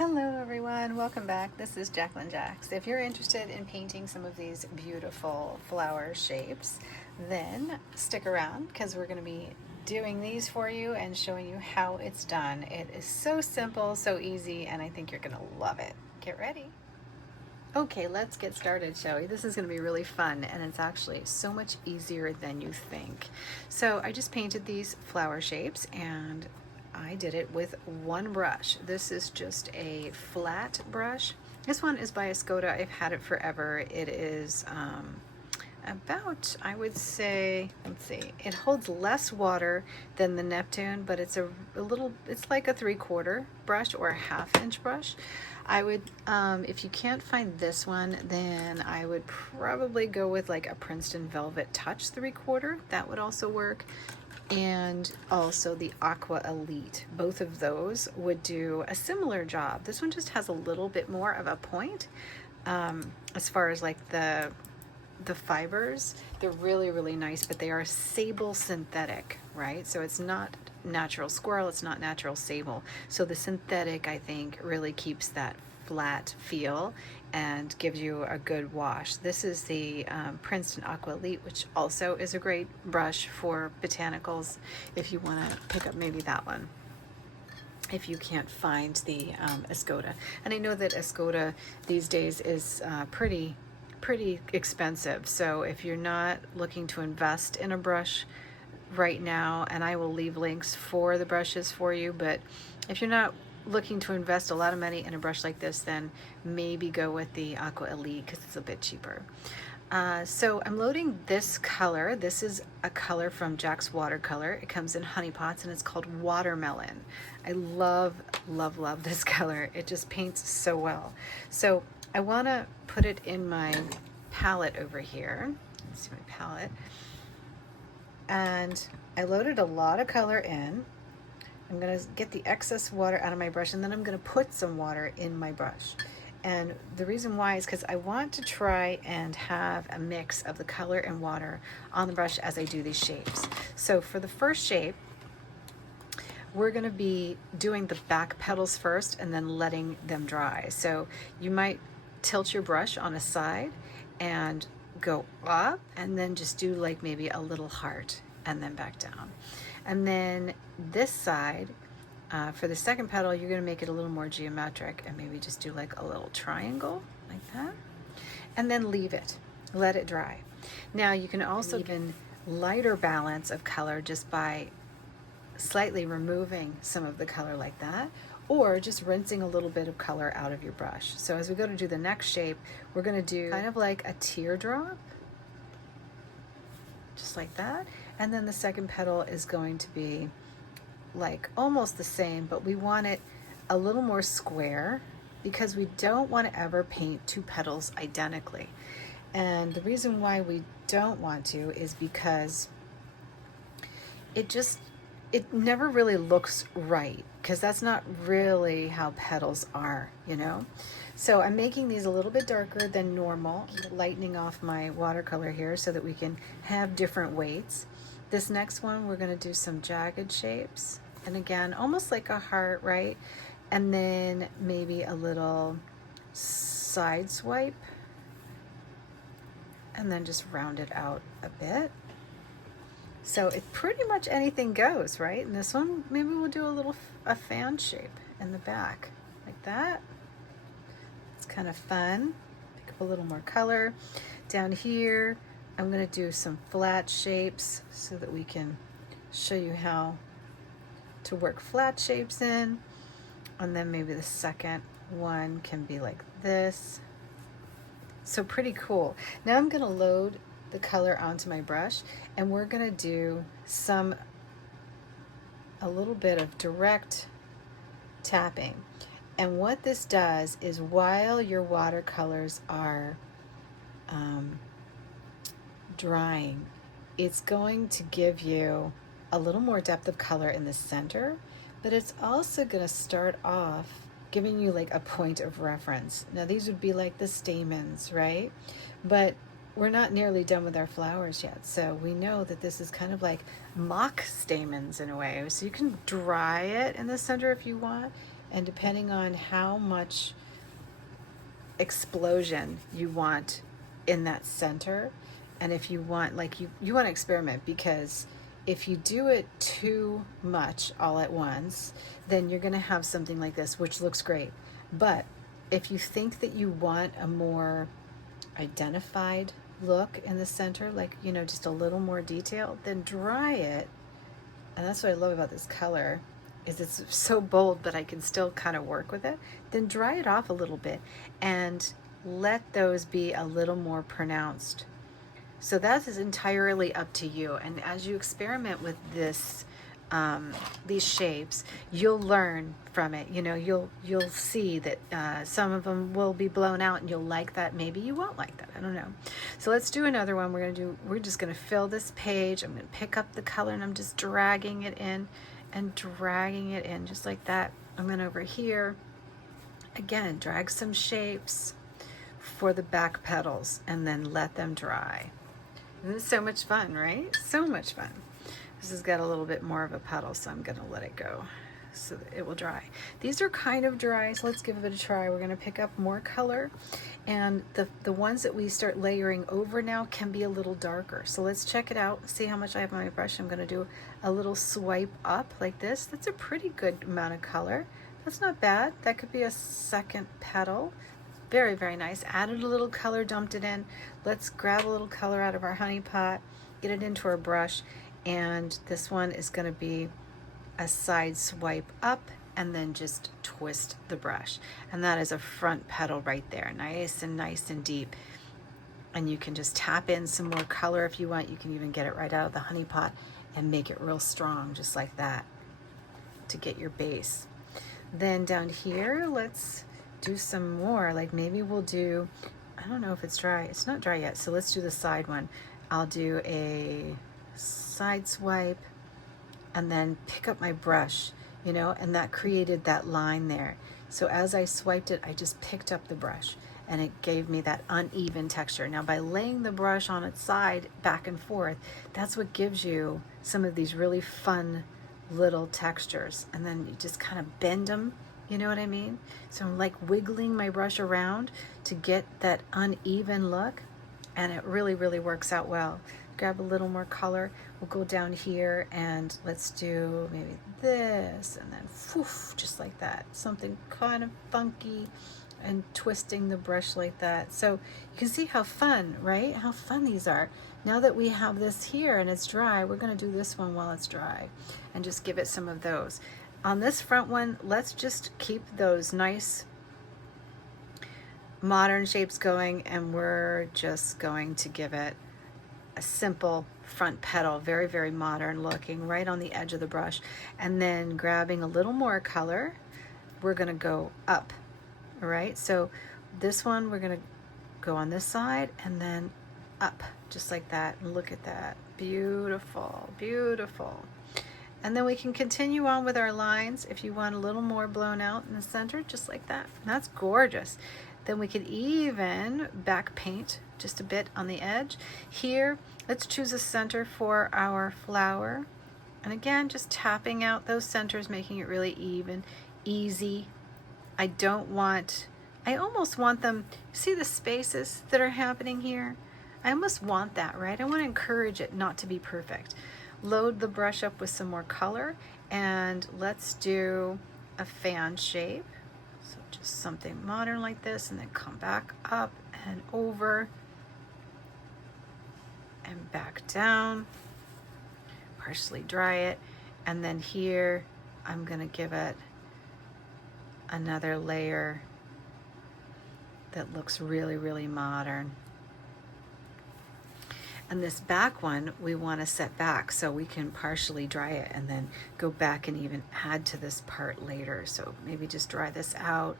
Hello everyone, welcome back. This is Jacqueline Jacks. If you're interested in painting some of these beautiful flower shapes, then stick around because we're going to be doing these for you and showing you how it's done. It is so simple, so easy, and I think you're going to love it. Get ready. Okay, let's get started, shall we? This is going to be really fun, and it's actually so much easier than you think. So I just painted these flower shapes, and I did it with one brush. This is just a flat brush. This one is by Escoda. I've had it forever. It is about, I would say, let's see, it holds less water than the Neptune, but it's a little, it's like a 3/4 brush or a 1/2 inch brush. I would, if you can't find this one, then I would probably go with like a Princeton Velvet Touch 3/4. That would also work. And also the Aqua Elite. Both of those would do a similar job. This one just has a little bit more of a point as far as like the fibers. They're really, really nice, but they are sable synthetic, right? So it's not natural squirrel, it's not natural sable. So the synthetic, I think, really keeps that flat feel and gives you a good wash. This is the Princeton Aqua Elite, which also is a great brush for botanicals if you want to pick up maybe that one if you can't find the Escoda. And I know that Escoda these days is pretty expensive, so if you're not looking to invest in a brush right now, and I will leave links for the brushes for you, but if you're not looking to invest a lot of money in a brush like this, then maybe go with the Aqua Elite because it's a bit cheaper. So I'm loading this color. This is a color from Jack's Watercolor. It comes in honey pots and it's called Watermelon. I love this color. It just paints so well. So I want to put it in my palette over here. Let's see my palette. And I loaded a lot of color in. I'm going to get the excess water out of my brush, and then I'm going to put some water in my brush. And the reason why is because I want to try and have a mix of the color and water on the brush as I do these shapes. So for the first shape, we're going to be doing the back petals first and then letting them dry. So you might tilt your brush on a side and go up and then just do like maybe a little heart and then back down. And then this side, for the second petal, you're going to make it a little more geometric and maybe just do like a little triangle like that. And then leave it, let it dry. Now you can also even lighter balance of color just by slightly removing some of the color like that, or just rinsing a little bit of color out of your brush. So as we go to do the next shape, we're going to do kind of like a teardrop, just like that. And then the second petal is going to be like almost the same, but we want it a little more square because we don't want to ever paint two petals identically. And the reason why we don't want to is because it never really looks right, because that's not really how petals are, you know? So I'm making these a little bit darker than normal, lightening off my watercolor here so that we can have different weights. This next one, we're going to do some jagged shapes. And again, almost like a heart, right? And then maybe a little side swipe. And then just round it out a bit. So it pretty much anything goes, right? And this one, maybe we'll do a fan shape in the back, like that. It's kind of fun. Pick up a little more color. Down here, I'm going to do some flat shapes so that we can show you how to work flat shapes in. And then maybe the second one can be like this. So pretty cool. Now I'm going to load the color onto my brush, and we're going to do a little bit of direct tapping. And what this does is while your watercolors are drying, it's going to give you a little more depth of color in the center, but it's also going to start off giving you like a point of reference. Now these would be like the stamens, right? But we're not nearly done with our flowers yet, so we know that this is kind of like mock stamens in a way. So you can dry it in the center if you want, And depending on how much explosion you want in that center, and if you want, like, you want to experiment, because if you do it too much all at once, then you're going to have something like this, which looks great. But if you think that you want a more identified look in the center, like, you know, just a little more detail, then dry it. And that's what I love about this color, is it's so bold, but I can still kind of work with it. Then dry it off a little bit and let those be a little more pronounced. So that is entirely up to you. And as you experiment with this, these shapes, you'll learn from it. You know, you'll see that some of them will be blown out, and you'll like that. Maybe you won't like that. I don't know. So let's do another one. We're just gonna fill this page. I'm gonna pick up the color, and I'm just dragging it in and dragging it in just like that. I'm going over here again, drag some shapes for the back petals, and then let them dry. And this is so much fun, right? So much fun. This has got a little bit more of a petal, so I'm going to let it go so that it will dry. These are kind of dry, so let's give it a try. We're going to pick up more color, and the ones that we start layering over now can be a little darker. So let's check it out, see how much I have on my brush. I'm going to do a little swipe up like this. That's a pretty good amount of color. That's not bad. That could be a second petal. Very, very nice. Added a little color, dumped it in. Let's grab a little color out of our honey pot, get it into our brush, and this one is going to be a side swipe up, and then just twist the brush. And that is a front petal right there, nice and deep. And you can just tap in some more color if you want. You can even get it right out of the honey pot and make it real strong, just like that, to get your base. Then down here, let's do some more. Like maybe we'll do, I don't know if it's dry. It's not dry yet, so let's do the side one. I'll do a side swipe and then pick up my brush, you know, and that created that line there. So as I swiped it, I just picked up the brush, and it gave me that uneven texture. Now by laying the brush on its side back and forth, that's what gives you some of these really fun little textures. And then you just kind of bend them, you know what I mean? So I'm like wiggling my brush around to get that uneven look, and it really, really works out well. Grab a little more color. We'll go down here and let's do maybe this, and then poof, just like that. Something kind of funky, and twisting the brush like that. So you can see how fun, right? How fun these are. Now that we have this here and it's dry, we're going to do this one while it's dry and just give it some of those. On this front one, let's just keep those nice modern shapes going, and we're just going to give it a simple front petal, very, very modern looking, right on the edge of the brush. And then grabbing a little more color, we're going to go up. All right, so this one we're going to go on this side and then up, just like that. And look at that. Beautiful, beautiful. And then we can continue on with our lines if you want a little more blown out in the center, just like that. That's gorgeous. Then we could even back paint just a bit on the edge. Here, let's choose a center for our flower. And again, just tapping out those centers, making it really even, easy. I almost want them, see the spaces that are happening here? I almost want that, right? I want to encourage it not to be perfect. Load the brush up with some more color, and let's do a fan shape. So just something modern like this, and then come back up and over and back down. Partially dry it, and then here I'm going to give it another layer that looks really, really modern. And this back one we want to set back so we can partially dry it and then go back and even add to this part later. So maybe just dry this out,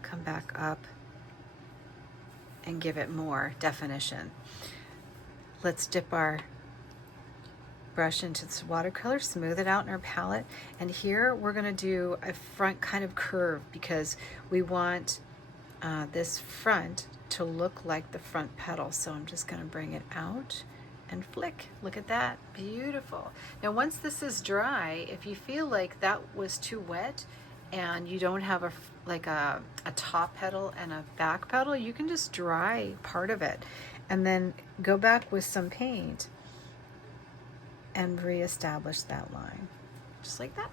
come back up, and give it more definition. Let's dip our brush into this watercolor, smooth it out in our palette, and here we're going to do a front kind of curve because we want this front to look like the front petal. So I'm just going to bring it out and flick. Look at that, beautiful. Now once this is dry, if you feel like that was too wet, and you don't have like a top petal and a back petal, you can just dry part of it and then go back with some paint and reestablish that line, just like that.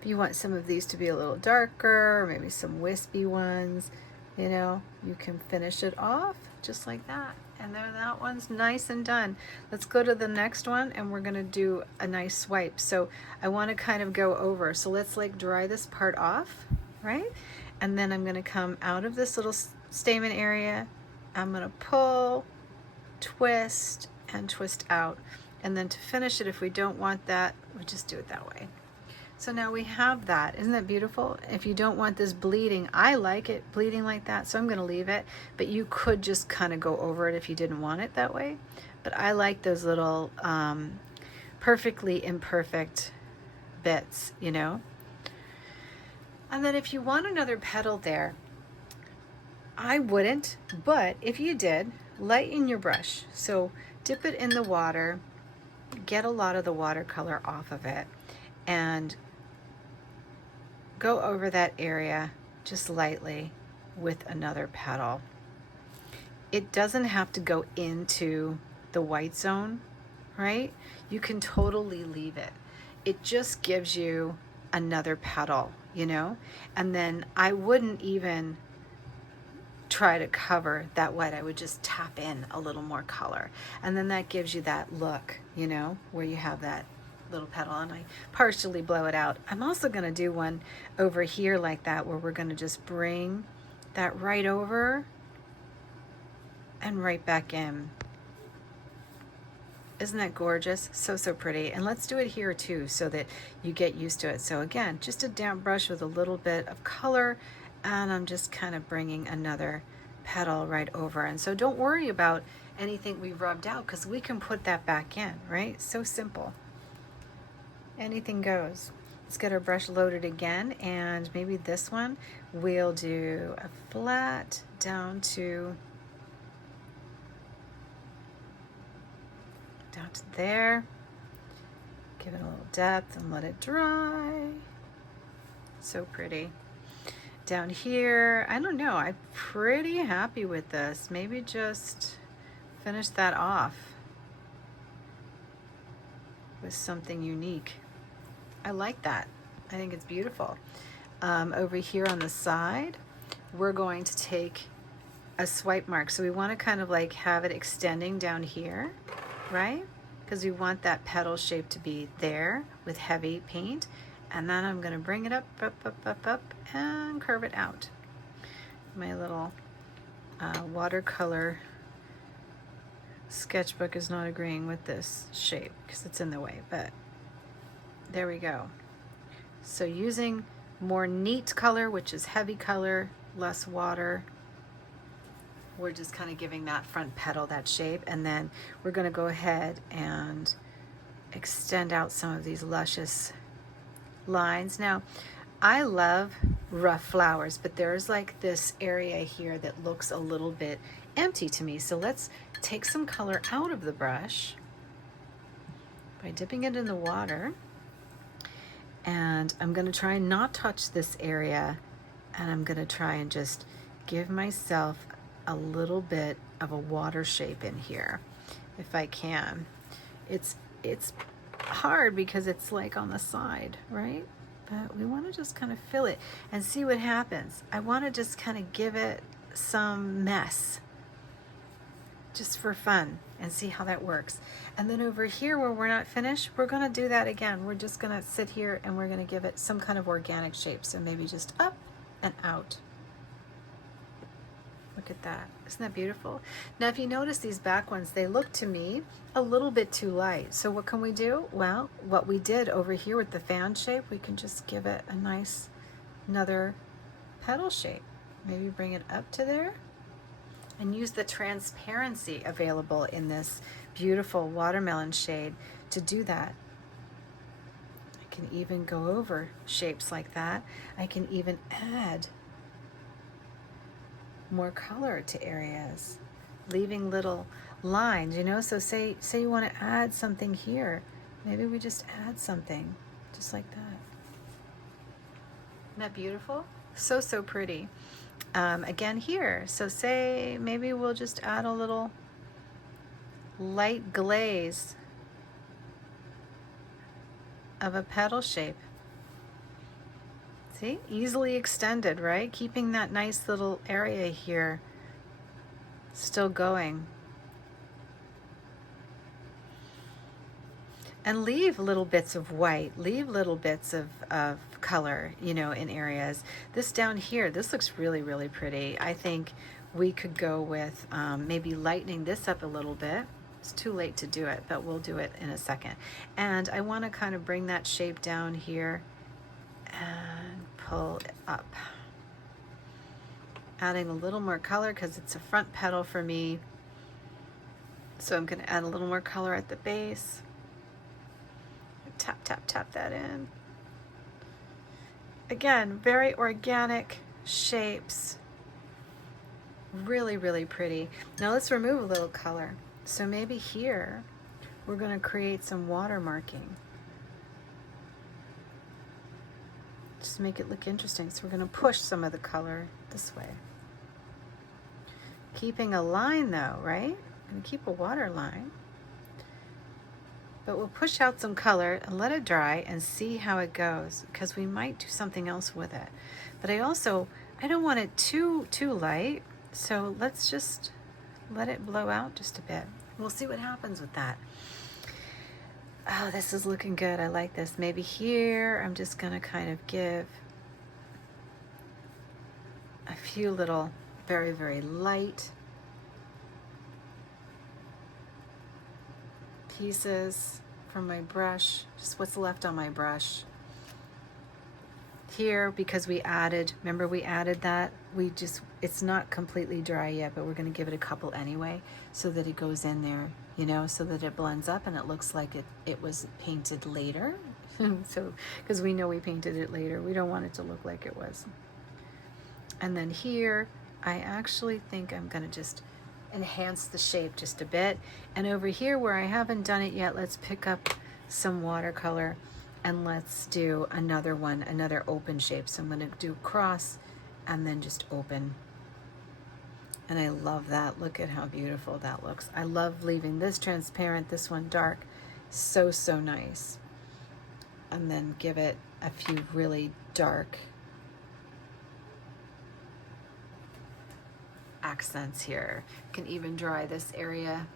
If you want some of these to be a little darker, or maybe some wispy ones, you know, you can finish it off just like that. And there, that one's nice and done. Let's go to the next one, and we're gonna do a nice swipe. So I wanna kind of go over. So let's like dry this part off, right? And then I'm gonna come out of this little stamen area. I'm gonna pull, twist, and twist out. And then to finish it, if we don't want that, we just do it that way. So now we have that. Isn't that beautiful? If you don't want this bleeding, I like it bleeding like that, so I'm going to leave it. But you could just kind of go over it if you didn't want it that way. But I like those little perfectly imperfect bits, you know? And then if you want another petal there, I wouldn't, but if you did, lighten your brush. So dip it in the water, get a lot of the watercolor off of it, and go over that area just lightly with another petal. It doesn't have to go into the white zone, right? You can totally leave it. It just gives you another petal, you know? And then I wouldn't even try to cover that white. I would just tap in a little more color. And then that gives you that look, you know, where you have that little petal, and I partially blow it out. I'm also going to do one over here like that, where we're going to just bring that right over and right back in. Isn't that gorgeous? So, so pretty. And let's do it here too, so that you get used to it. So again, just a damp brush with a little bit of color, and I'm just kind of bringing another petal right over. And so don't worry about anything we rubbed out, because we can put that back in, right? So simple. Anything goes. Let's get our brush loaded again, and maybe this one we'll do a flat down to there. Give it a little depth and let it dry. So pretty. Down here, I don't know, I'm pretty happy with this. Maybe just finish that off with something unique. I like that. I think it's beautiful. Over here on the side, we're going to take a swipe mark. So we want to kind of like have it extending down here, right? Because we want that petal shape to be there with heavy paint. And then I'm going to bring it up, and curve it out. My little watercolor sketchbook is not agreeing with this shape because it's in the way, but there we go. So using more neat color, which is heavy color, less water, we're just kind of giving that front petal that shape. And then we're going to go ahead and extend out some of these luscious lines. Now, I love rough flowers, but there's like this area here that looks a little bit empty to me. So let's take some color out of the brush by dipping it in the water. And I'm going to try and not touch this area, and I'm going to try and just give myself a little bit of a water shape in here if I can. It's hard because it's like on the side, right? But we want to just kind of fill it and see what happens. I want to just kind of give it some mess just for fun and see how that works. And then over here where we're not finished, we're going to do that again. We're just going to sit here and we're going to give it some kind of organic shape. So maybe just up and out. Look at that. Isn't that beautiful? Now, if you notice these back ones, they look to me a little bit too light. So what can we do? Well, what we did over here with the fan shape, we can just give it a nice, another petal shape. Maybe bring it up to there and use the transparency available in this beautiful watermelon shade to do that. I can even go over shapes like that. I can even add more color to areas, leaving little lines, you know. So say you want to add something here, maybe we just add something just like that. Isn't that beautiful? So, so pretty. Again here, so say maybe we'll just add a little light glaze of a petal shape. See, easily extended, right? Keeping that nice little area here still going. And leave little bits of white, leave little bits of color, you know, in areas. This down here, this looks really, really pretty. I think we could go with maybe lightening this up a little bit. It's too late to do it, but we'll do it in a second. And I want to kind of bring that shape down here and pull it up. Adding a little more color because it's a front petal for me. So I'm going to add a little more color at the base. Tap, tap, tap that in. Again, very organic shapes. Really, really pretty. Now let's remove a little color. So maybe here, we're going to create some watermarking. Just make it look interesting. So we're going to push some of the color this way. Keeping a line though, right? And keep a water line. But we'll push out some color and let it dry and see how it goes, because we might do something else with it. But I don't want it too light, so let's just let it blow out just a bit. We'll see what happens with that. Oh, this is looking good. I like this. Maybe here I'm just gonna kind of give a few little very, very light pieces from my brush, just what's left on my brush. Here, because we added, remember we added that, it's not completely dry yet, but we're gonna give it a couple anyway, so that it goes in there, you know, so that it blends up and it looks like it was painted later. So, because we know we painted it later, we don't want it to look like it was. And then here, I actually think I'm gonna just enhance the shape just a bit. And over here where I haven't done it yet, let's pick up some watercolor and let's do another one, another open shape. So I'm going to do cross and then just open. And I love that. Look at how beautiful that looks. I love leaving this transparent, this one dark. So, so nice. And then give it a few really dark accents here. You can even dry this area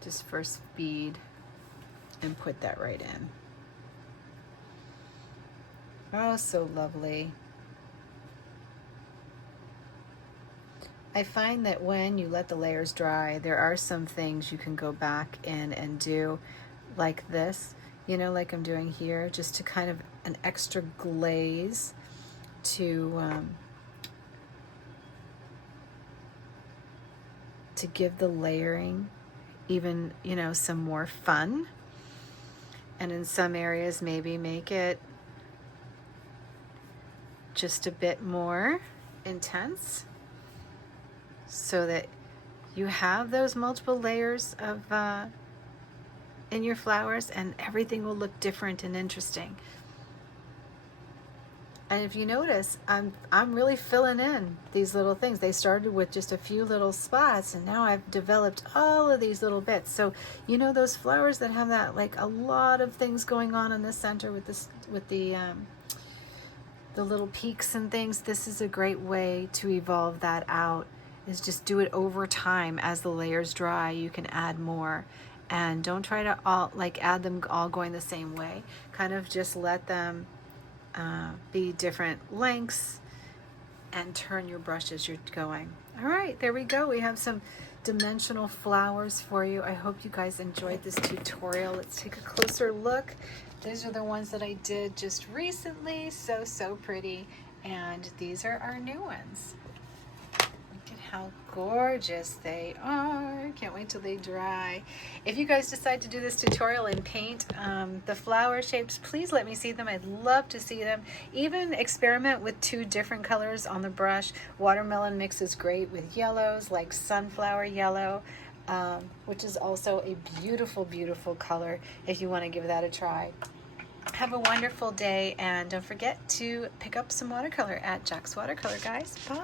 just for speed and put that right in. Oh, so lovely. I find that when you let the layers dry, there are some things you can go back in and do like this, you know, like I'm doing here, just to kind of an extra glaze to give the layering even, you know, some more fun. And in some areas, maybe make it just a bit more intense so that you have those multiple layers of in your flowers, and everything will look different and interesting. And if you notice, I'm really filling in these little things. They started with just a few little spots, and now I've developed all of these little bits. So, you know, those flowers that have that, like, a lot of things going on in the center with this, with the little peaks and things. This is a great way to evolve that out. Is just do it over time. As the layers dry, you can add more, and don't try to add them all going the same way. Kind of just let them be different lengths and turn your brush as you're going. All right, there we go. We have some dimensional flowers for you. I hope you guys enjoyed this tutorial. Let's take a closer look. These are the ones that I did just recently. So, so pretty. And these are our new ones. Look at how gorgeous they are. Can't wait till they dry. If you guys decide to do this tutorial and paint the flower shapes, please let me see them. I'd love to see them. Even experiment with 2 different colors on the brush. Watermelon mixes great with yellows, like sunflower yellow, which is also a beautiful, beautiful color if you want to give that a try. Have a wonderful day, and don't forget to pick up some watercolor at Jack's Watercolor, guys. Bye.